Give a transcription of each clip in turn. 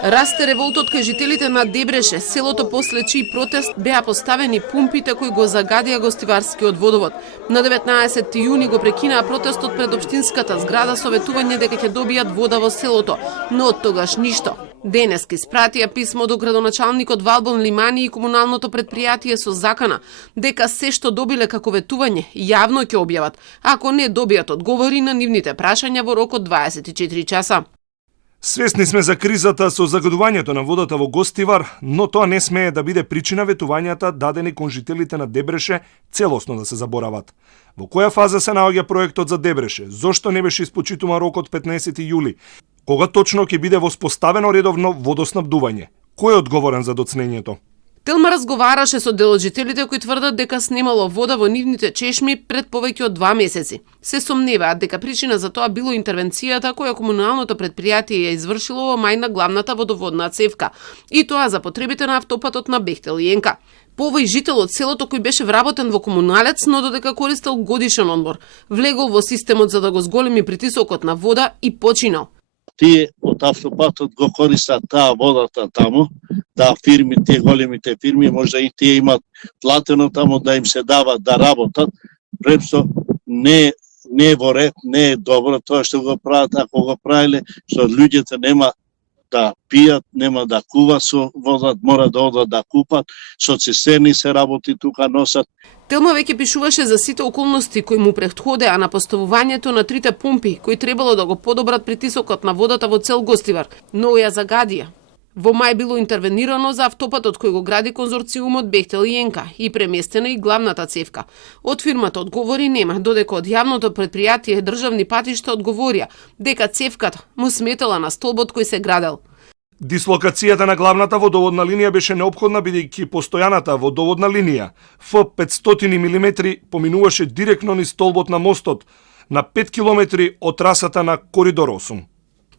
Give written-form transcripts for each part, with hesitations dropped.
Расте револтот кај жителите на Дебреше, селото после чиј протест беа поставени пумпите кои го загадија гостиварскиот водовод. На 19 јуни го прекинаа протестот пред општинската зграда со ветување дека ќе добијат вода во селото, но од тогаш ништо. Денески спратија писмо до градоначалникот Валбон Лимани и комуналното предпријатие со закана дека се што добиле како ветување јавно ќе објават, ако не добијат одговори на нивните прашања во рок од 24 часа. Свесни сме за кризата со загадувањето на водата во Гостивар, но тоа не смее да биде причина ветувањата дадени кон жителите на Дебреше целосно да се заборават. Во која фаза се наоѓа проектот за Дебреше? Зошто не беше испочитуван рокот 15 јули? Кога точно ќе биде воспоставено редовно водоснабдување? Кој е одговорен за доцнењето? Телма разговараше со дел од жителите кои тврдат дека снемало вода во нивните чешми пред повеќе од 2 месеци. Се сомневаат дека причина за тоа било интервенцијата која комуналното предпријатие ја извршило во мај на главната водоводна цевка, и тоа за потребите на автопатот на Бехтел и Енка. По овој жител од селото кој беше вработен во комуналец, но додека користел годишен одмор, влегол во системот за да го зголеми притисокот на вода и починал. Тие од автопатот го користат таа водата таму, да фирми, тие големите фирми, може и тие имат платено таму да им се дава да работат, препсто не е во ред, не е добро тоа што го прават, ако го правиле, што луѓето нема да пијат, нема да куват со вода, мора да одат да купат, со цистерни се работи тука носат. Телма веќе пишуваше за сите околности кои му претходеа на поставувањето на 3 пумпи, кои требало да го подобрат притисокот на водата во цел Гостивар, но ја загадија. Во мај било интервенирано за автопатот кој го гради конзорциумот Бехтел и Енка и преместена и главната цевка. Од фирмата одговори нема, додека од јавното предпријатие државни патишта одговорија дека цевката му сметала на столбот кој се градел. Дислокацијата на главната водоводна линија беше неопходна бидејќи постојаната водоводна линија Ф500 мм поминуваше директно низ столбот на мостот на 5 километри од трасата на Коридор 8.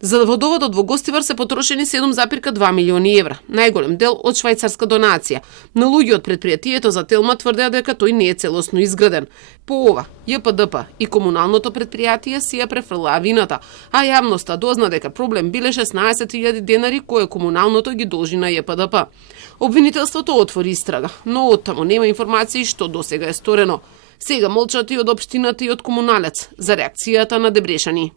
За водоводот во Гостивар се потрошени 7,2 милиони евра, најголем дел од швајцарска донација, но луѓе од предпријатието за Телма тврдеа дека тој не е целосно изграден. По ова, ЈПДП и комуналното предпријатие си ја префрлаа вината, а јавноста дозна дека проблем биле 16.000 денари кои комуналното ги должи на ЈПДП. Обвинителството отвори истрага, но оттаму нема информации што досега е сторено. Сега молчат и од општината и од комуналец за реакцијата на Дебрешани.